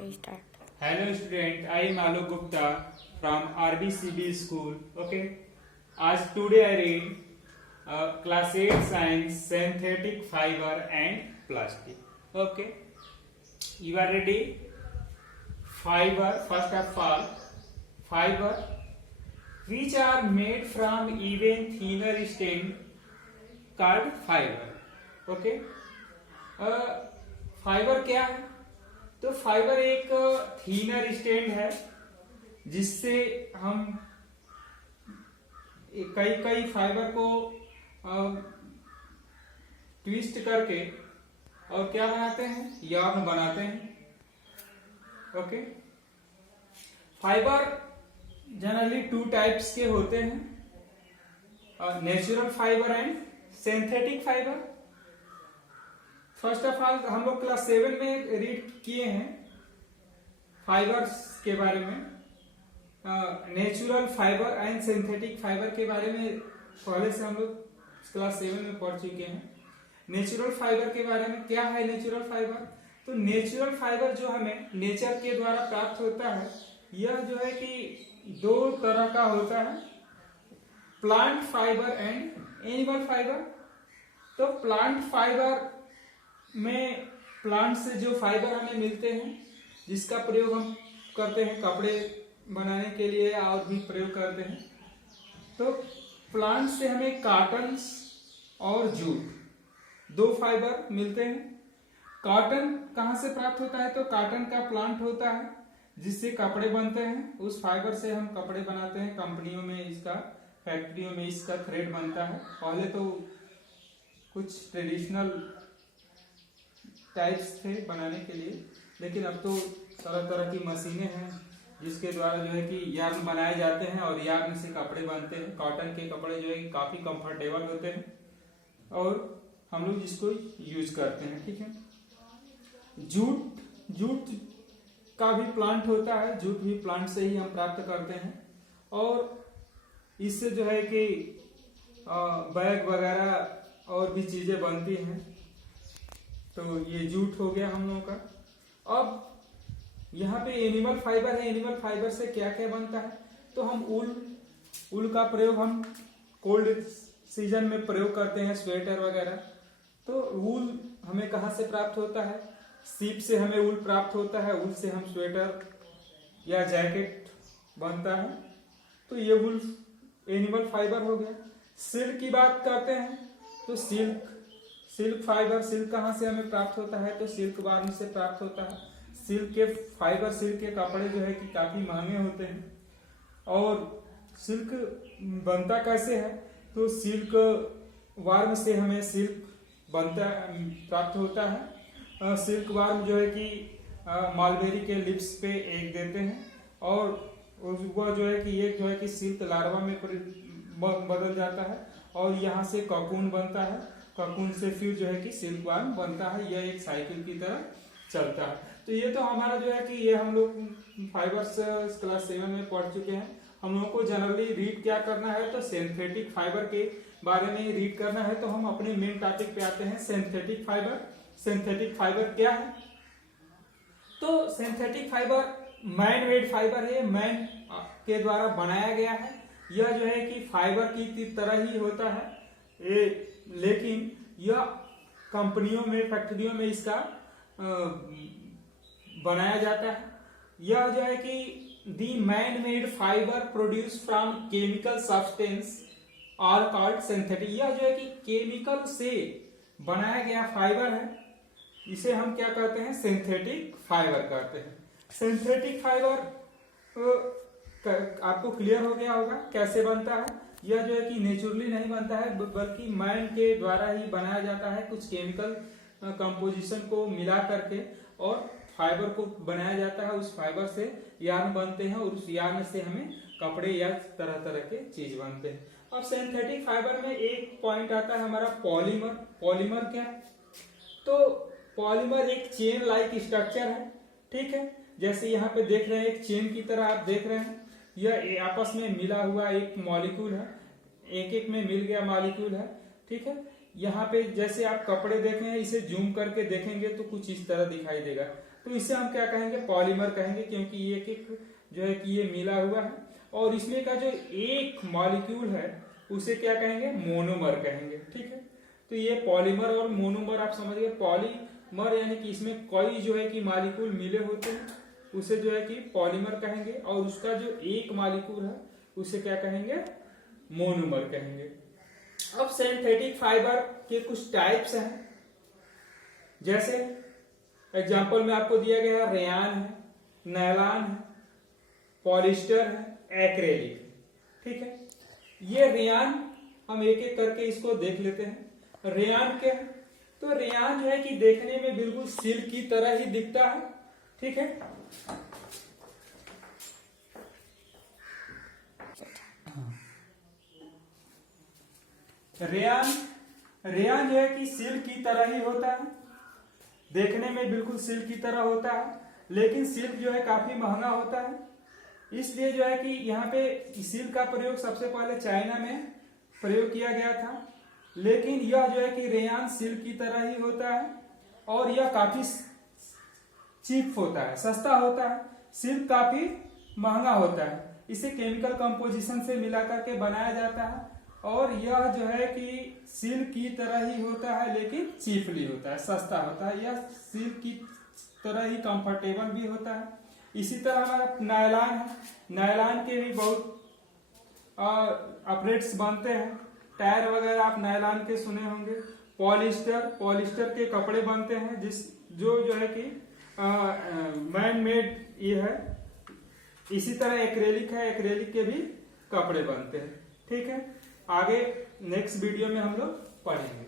Okay, start. Hello student, I am Alok Gupta from RBCB school. Okay, as today I read class 8 science synthetic fiber and plastic. Okay, you are ready? Fiber, first of all, fiber which are made from even thinner stem called fiber. Okay, fibre क्या है? तो fibre एक thinner stand है जिससे हम कई कई fibre को ट्विस्ट करके और क्या बनाते हैं, यार्न बनाते हैं. Okay, fibre generally two types के होते हैं, natural fibre and synthetic fibre. First of all हम लोग क्लास 7 में रीड किए हैं फाइबर्स के बारे में. Natural fibre and synthetic fibre के बारे में पहले से हम लोग क्लास 7 में पढ़ चुके हैं. नेचुरल फाइबर के बारे में क्या है नेचुरल फाइबर? तो नेचुरल फाइबर जो हमें नेचर के द्वारा प्राप्त होता है, यह जो है कि दो तरह का होता है, plant fibre and animal fibre. तो प्लांट फाइबर में प्लांट से जो फाइबर हमें मिलते हैं, जिसका प्रयोग हम करते हैं कपड़े बनाने के लिए और भी प्रयोग करते हैं. तो प्लांट से हमें कॉटन और जूट दो फाइबर मिलते हैं. कॉटन कहाँ से प्राप्त होता है? तो कॉटन का प्लांट होता है जिससे कपड़े बनते हैं. उस फाइबर से हम कपड़े बनाते हैं. कंपनियों में इसका, फैक्ट्रियों में इसका थ्रेड बनता है. पहले तो कुछ ट्रेडिशनल टाइप्स थे बनाने के लिए, लेकिन अब तो तरह तरह की मशीनें हैं जिसके द्वारा जो है कि यार्न बनाए जाते हैं और यार्न से कपड़े बनते हैं. कॉटन के कपड़े जो है कि काफी कंफर्टेबल होते हैं और हम लोग जिसको यूज करते हैं. ठीक है. जूट का भी प्लांट होता है. जूट भी प्लांट से ही हम प्राप्त करते हैं और इससे जो है कि बैग वगैरह और भी चीजें बनती हैं. तो ये जूट हो गया हम लोगों का. अब यहाँ पे एनिमल फाइबर है. एनिमल फाइबर से क्या क्या बनता है? तो हम ऊल का प्रयोग हम कोल्ड सीजन में प्रयोग करते हैं, स्वेटर वगैरह. तो ऊल हमें कहाँ से प्राप्त होता है? सीप से हमें ऊल प्राप्त होता है. ऊल से हम स्वेटर या जैकेट बनता है. तो ये ऊल एनिमल फाइबर हो गया. सिल्क की बात करते हैं तो सिल्क फाइबर, सिल्क कहाँ से हमें प्राप्त होता है? तो सिल्क वर्म से प्राप्त होता है. सिल्क के फाइबर, सिल्क के कपड़े जो है कि काफी महंगे होते हैं. और सिल्क बनता कैसे है? तो सिल्क वर्म से हमें सिल्क बनता प्राप्त होता है. सिल्क वर्म जो है कि मलबेरी के लिप्स पे एग देते हैं और वह जो है कि एक जो है कि सिल्क लार्वा में बदल जाता है और यहाँ से कॉकून बनता है. कॉकून से फिर जो है कि सिल्क वर्म बनता है. यह एक साइकिल की तरह चलता है. तो ये तो हमारा जो है कि ये हम लोग फाइबर्स क्लास 7 में पढ़ चुके हैं. हम लोगों को जनरली रीड क्या करना है? तो सिंथेटिक फाइबर के बारे में रीड करना है. तो हम अपने मेन टॉपिक पे आते हैं, सिंथेटिक फाइबर. सिंथेटिक फाइबर क्या है? तो synthetic fibre man made fibre है. मैन के द्वारा बनाया गया है. यह जो है कि फाइबर की तरह ही होता है, लेकिन यह कंपनियों में, फैक्ट्रियों में इसका बनाया जाता है. यह जो है कि the man made fibre produce from chemical substance are called synthetic. यह जो है कि केमिकल से बनाया गया फाइबर है. इसे हम क्या कहते हैं? सिंथेटिक फाइबर कहते हैं. सिंथेटिक फाइबर आपको क्लियर हो गया होगा कैसे बनता है. यह जो है कि नेचुरली नहीं बनता है, बल्कि मैन के द्वारा ही बनाया जाता है. कुछ केमिकल कंपोजिशन को मिला करके और फाइबर को बनाया जाता है. उस फाइबर से यार्न बनते हैं और उस यार्न से हमें कपड़े या तरह तरह के चीज बनते हैं. अब सिंथेटिक फाइबर में एक पॉइंट आता है हमारा पॉलीमर. पॉलीमर क्या है? तो पॉलीमर एक चेन लाइक स्ट्रक्चर है. ठीक है. जैसे यहाँ पे देख रहे हैं, एक चेन की तरह आप देख रहे हैं. यह आपस में मिला हुआ एक मॉलिक्यूल है. एक एक में मिल गया मॉलिक्यूल है. ठीक है. यहाँ पे जैसे आप कपड़े देख रहे हैं, इसे जूम करके देखेंगे तो कुछ इस तरह दिखाई देगा. तो इसे हम क्या कहेंगे, पॉलीमर कहेंगे, क्योंकि ये जो है कि ये मिला हुआ है। और इसमें का जो एक मॉलिक्यूल है उसे क्या कहेंगे, मोनोमर कहेंगे। ठीक है, तो ये पॉलीमर और मोनोमर आप समझ गए। पॉलीमर यानी कि इसमें कई जो है कि मॉलिक्यूल मिले होते हैं, उसे जो है कि पॉलीमर कहेंगे, और उसका जो एक मॉलिक्यूल है उसे क्या कहेंगे, मोनोमर कहेंगे। अब सिंथेटिक फाइबर के कुछ टाइप्स हैं, जैसे एग्जांपल में आपको दिया गया है रेयान है, नायलॉन है, पॉलिस्टर है, एक्रेलिक। ठीक है, ये रेयान हम एक एक करके इसको देख लेते हैं। रेयान क्या है, तो रेयान जो है कि देखने में बिल्कुल सिल्क की तरह ही दिखता है। ठीक है, रेयान जो है कि सिल्क की तरह ही होता है, देखने में बिल्कुल सिल्क की तरह होता है, लेकिन सिल्क जो है काफी महंगा होता है। इसलिए जो है कि यहाँ पे सिल्क का प्रयोग सबसे पहले चाइना में प्रयोग किया गया था, लेकिन यह जो है कि रेयान सिल्क की तरह ही होता है और यह काफी चीप होता है, सस्ता होता है। सिल्क काफी महंगा होता है, इसे केमिकल कंपोजिशन से मिलाकर के बनाया जाता है, और यह जो है कि सिल्क की तरह ही होता है, लेकिन चीपली होता है, सस्ता होता है। यह सिल्क की तरह ही कंफर्टेबल भी होता है। इसी तरह हमारा नायलॉन है, नायलॉन के भी बहुत अपरेट्स बनते हैं, टायर वगैरह आप नायलॉन के सुने होंगे। पॉलिस्टर के कपड़े बनते हैं, जो है कि मैन मेड ये है। इसी तरह एक्रेलिक है, एक्रेलिक के भी कपड़े बनते हैं। ठीक है, आगे नेक्स्ट वीडियो में हम लोग पढ़ेंगे।